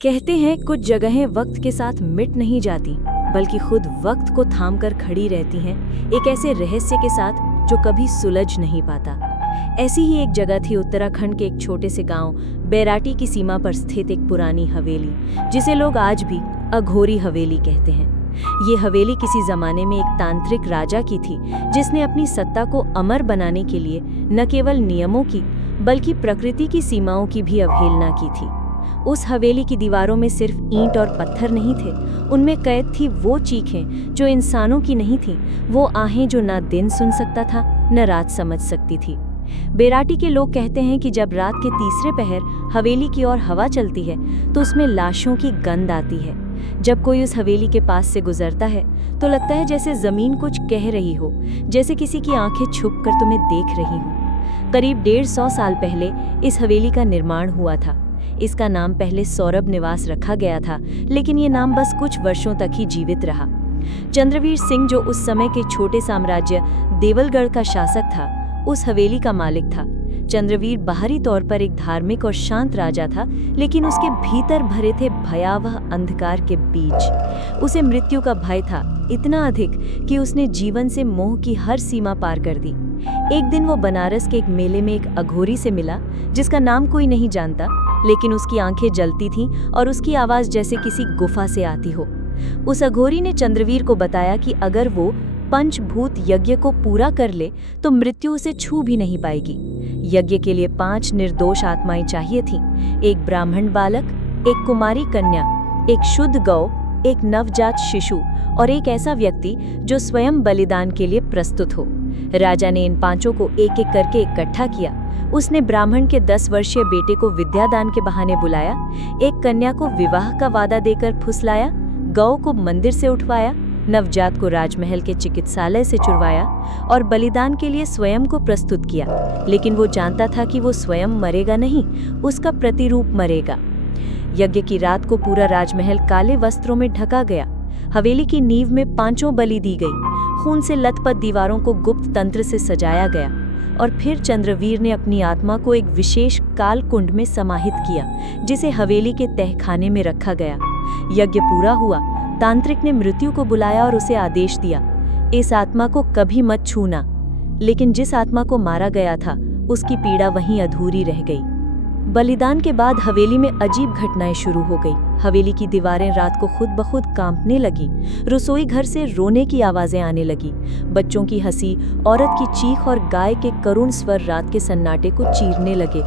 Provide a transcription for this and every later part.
कहते हैं कुछ जगहें वक्त के साथ मिट नहीं जाती, बल्कि खुद वक्त को थामकर खड़ी रहती हैं, एक ऐसे रहस्य के साथ जो कभी सुलझ नहीं पाता। ऐसी ही एक जगह थी उत्तराखंड के एक छोटे से गांव बैराटी की सीमा पर स्थित एक पुरानी हवेली, जिसे लोग आज भी अघोरी हवेली कहते हैं। ये हवेली किसी जमाने में एक तांत्रिक राजा की थी, जिसने अपनी सत्ता को अमर बनाने के लिए न केवल नियमों की बल्कि प्रकृति की सीमाओं की भी अवहेलना की थी। उस हवेली की दीवारों में सिर्फ ईंट और पत्थर नहीं थे, उनमें कैद थी वो चीखें जो इंसानों की नहीं थीं, वो आहें जो ना दिन सुन सकता था न रात समझ सकती थी। बैराटी के लोग कहते हैं कि जब रात के तीसरे पहर हवेली की ओर हवा चलती है तो उसमें लाशों की गंध आती है। जब कोई उस हवेली के पास से गुजरता है तो लगता है जैसे जमीन कुछ कह रही हो, जैसे किसी की आंखें छुप कर तुम्हें देख रही हो। करीब 150 साल पहले इस हवेली का निर्माण हुआ था। इसका नाम पहले सौरभ निवास रखा गया था, लेकिन ये नाम बस कुछ वर्षों तक ही जीवित रहा। चंद्रवीर सिंह, जो उस समय के छोटे साम्राज्य देवलगढ़ का शासक था, उस हवेली का मालिक था। चंद्रवीर बाहरी तौर पर एक धार्मिक और शांत राजा था, लेकिन उसके भीतर भरे थे भयावह अंधकार के बीज। उसे मृत्यु का भय था, इतना अधिक कि उसने जीवन से मोह की हर सीमा पार कर दी। एक दिन वो बनारस के एक मेले में एक अघोरी से मिला, जिसका नाम कोई नहीं जानता, लेकिन उसकी आंखें जलती थीं और उसकी आवाज जैसे किसी गुफा से आती हो। उस अघोरी ने चंद्रवीर को बताया कि अगर वो पंचभूत यज्ञ को पूरा कर ले तो मृत्यु उसे छू भी नहीं पाएगी। यज्ञ के लिए 5 निर्दोष आत्माएं चाहिए थीं, एक ब्राह्मण बालक, एक कुमारी कन्या, एक शुद्ध गौ, एक नवजात शिशु और एक ऐसा व्यक्ति जो स्वयं बलिदान के लिए प्रस्तुत हो। राजा ने इन 5 को एक एक करके इकट्ठा किया। उसने ब्राह्मण के 10 वर्षीय बेटे को विद्यादान के बहाने बुलाया, एक कन्या को विवाह का वादा देकर फुसलाया, गौ को मंदिर से उठवाया, नवजात को राजमहल के चिकित्सालय से छुड़वाया और बलिदान के लिए स्वयं को प्रस्तुत किया। लेकिन वो जानता था कि वो स्वयं मरेगा नहीं, उसका प्रतिरूप मरेगा। यज्ञ की रात को पूरा राजमहल काले वस्त्रों में ढका गया। हवेली की नींव में 5 बलि दी गई। खून से लथपथ दीवारों को गुप्त तंत्र से सजाया गया और फिर चंद्रवीर ने अपनी आत्मा को एक विशेष काल कुंड में समाहित किया, जिसे हवेली के तहखाने में रखा गया। यज्ञ पूरा हुआ, तांत्रिक ने मृत्यु को बुलाया और उसे आदेश दिया, इस आत्मा को कभी मत छूना। लेकिन जिस आत्मा को मारा गया था, उसकी पीड़ा वहीं अधूरी रह गई। बलिदान के बाद हवेली में अजीब घटनाएं शुरू हो गई। हवेली की दीवारें रात को खुद ब खुद कांपने लगी, रसोई घर से रोने की आवाजें आने लगी, बच्चों की हंसी, औरत की चीख और गाय के करुण स्वर रात के सन्नाटे को चीरने लगे।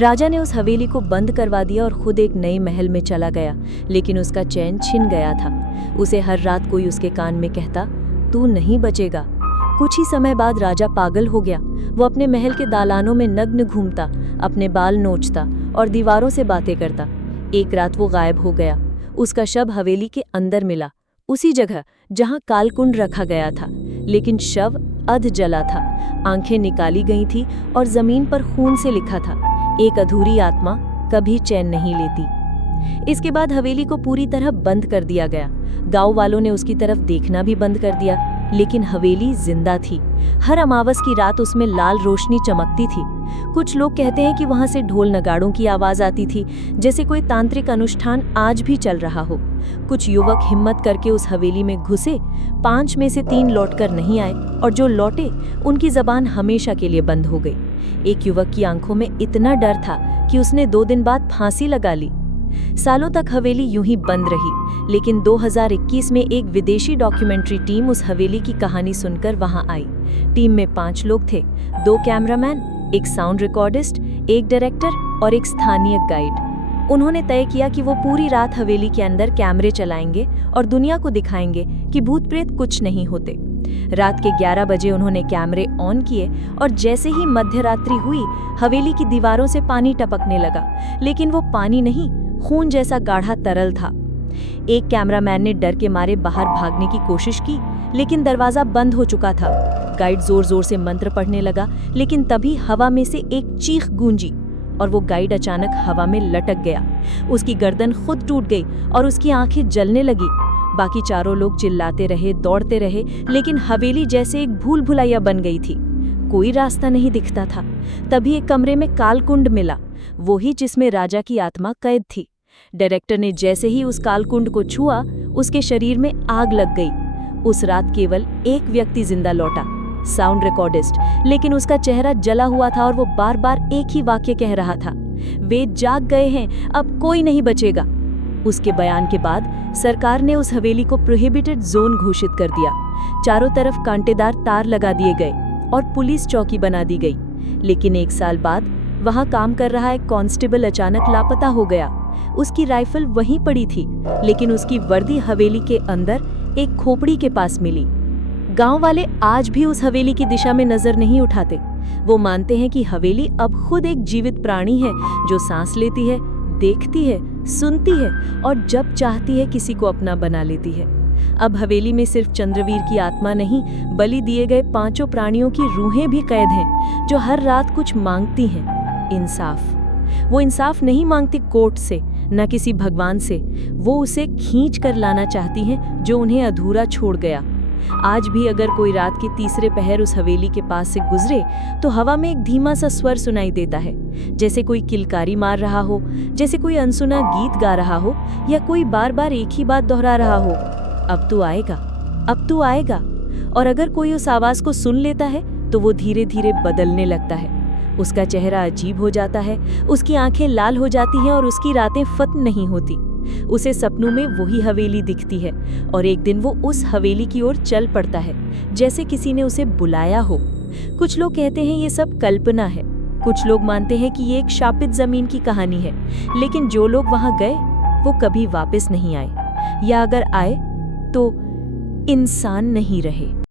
राजा ने उस हवेली को बंद करवा दिया और खुद एक नए महल में चला गया, लेकिन उसका चैन छिन गया था। उसे हर रात कोई उसके कान में कहता, तू नहीं बचेगा। कुछ ही समय बाद राजा पागल हो गया। वो अपने महल के दालानों में नग्न घूमता, अपने बाल नोचता और दीवारों से बातें करता। एक रात वो गायब हो गया। उसका शव हवेली के अंदर मिला, उसी जगह जहां कालकुंड रखा गया था, लेकिन शव अध जला था, आंखें निकाली गई थी और जमीन पर खून से लिखा था, एक अधूरी आत्मा कभी चैन नहीं लेती। इसके बाद हवेली को पूरी तरह बंद कर दिया गया। गांव वालों ने उसकी तरफ देखना भी बंद कर दिया, लेकिन हवेली जिंदा थी। हर अमावस की रात उसमें लाल रोशनी चमकती थी। कुछ लोग कहते हैं कि वहां से ढोल नगाड़ों की आवाज आती थी, जैसे कोई तांत्रिक अनुष्ठान आज भी चल रहा हो। कुछ युवक हिम्मत करके उस हवेली में घुसे। 5 में से 3 लौटकर नहीं आए और जो लौटे उनकी जबान हमेशा के लिए बंद हो गई। एक युवक की आंखों में इतना डर था कि उसने 2 दिन बाद फांसी लगा ली। सालों तक हवेली यूं ही बंद रही, लेकिन 2021 में एक विदेशी डॉक्यूमेंट्री टीम उस हवेली की कहानी सुनकर वहां आई। टीम में 5 लोग थे, 2 कैमरामैन, एक साउंड रिकॉर्डिस्ट, एक डायरेक्टर और एक स्थानीय गाइड। उन्होंने तय किया कि वो पूरी रात हवेली के अंदर कैमरे चलाएंगे और दुनिया को दिखाएंगे कि भूत प्रेत कुछ नहीं होते। रात के 11 बजे उन्होंने कैमरे ऑन किए और जैसे ही मध्यरात्रि हुई, हवेली की दीवारों से पानी टपकने लगा, लेकिन वो पानी नहीं, खून जैसा गाढ़ा तरल था। एक कैमरामैन ने डर के मारे बाहर भागने की कोशिश की, लेकिन दरवाजा बंद हो चुका था। गाइड जोर जोर से मंत्र पढ़ने लगा, लेकिन तभी हवा में से एक चीख गूंजी और वो गाइड अचानक हवा में लटक गया। उसकी गर्दन खुद टूट गई और उसकी आंखें जलने लगी। बाकी चारों लोग चिल्लाते रहे, दौड़ते रहे, लेकिन हवेली जैसे एक भूल भुलैया बन गई थी। कोई रास्ता नहीं दिखता था। तभी एक कमरे में कालकुंड मिला, वही जिसमें राजा की आत्मा कैद थी। डायरेक्टर ने जैसे ही उस कालकुंड को छुआ, उसके शरीर में आग लग गई। उस रात केवल एक व्यक्ति जिंदा लौटा, साउंड रिकॉर्डिस्ट, लेकिन उसका चेहरा जला हुआ था और वो बार बार एक ही वाक्य कह रहा था, वे जाग गए हैं, अब कोई नहीं बचेगा। उसके बयान के बाद सरकार ने उस हवेली को प्रोहिबिटेड जोन घोषित कर दिया। चारों तरफ कांटेदार तार लगा दिए गए और पुलिस चौकी बना दी गई। लेकिन 1 साल बाद वहां काम कर रहा एक कांस्टेबल अचानक लापता हो गया। उसकी राइफल वहीं पड़ी थी, लेकिन उसकी वर्दी हवेली के अंदर एक खोपड़ी के पास मिली। गांव वाले आज भी उस हवेली की दिशा में नजर नहीं उठाते। वो मानते हैं कि हवेली अब खुद एक जीवित प्राणी है जो सांस लेती है, देखती है, सुनती है और जब चाहती है किसी को अपना बना लेती है। अब हवेली में सिर्फ चंद्रवीर की आत्मा नहीं, बलि दिए गए 5 प्राणियों की रूहें भी कैद हैं, जो हर रात कुछ मांगती हैं, इंसाफ। वो इंसाफ नहीं मांगती कोर्ट से, न किसी भगवान से, वो उसे खींच कर लाना चाहती हैं जो उन्हें अधूरा छोड़ गया। आज भी अगर कोई रात के तीसरे पहर उस हवेली के पास से गुजरे तो हवा में एक धीमा सा स्वर सुनाई देता है, जैसे कोई किलकारी मार रहा हो, जैसे कोई अनसुना गीत गा रहा हो, या कोई बार बार एक ही बात दोहरा रहा हो, अब तू आएगा, अब तू आएगा। और अगर कोई उस आवाज को सुन लेता है तो वो धीरे धीरे बदलने लगता है। उसका चेहरा अजीब हो जाता है, उसकी आंखें लाल हो जाती हैं और उसकी रातें फत नहीं होती। उसे सपनों में वही हवेली दिखती है और एक दिन वो उस हवेली की ओर चल पड़ता है, जैसे किसी ने उसे बुलाया हो। कुछ लोग कहते हैं ये सब कल्पना है, कुछ लोग मानते हैं कि ये एक शापित जमीन की कहानी है, लेकिन जो लोग वहां गए वो कभी वापस नहीं आए, या अगर आए तो इंसान नहीं रहे।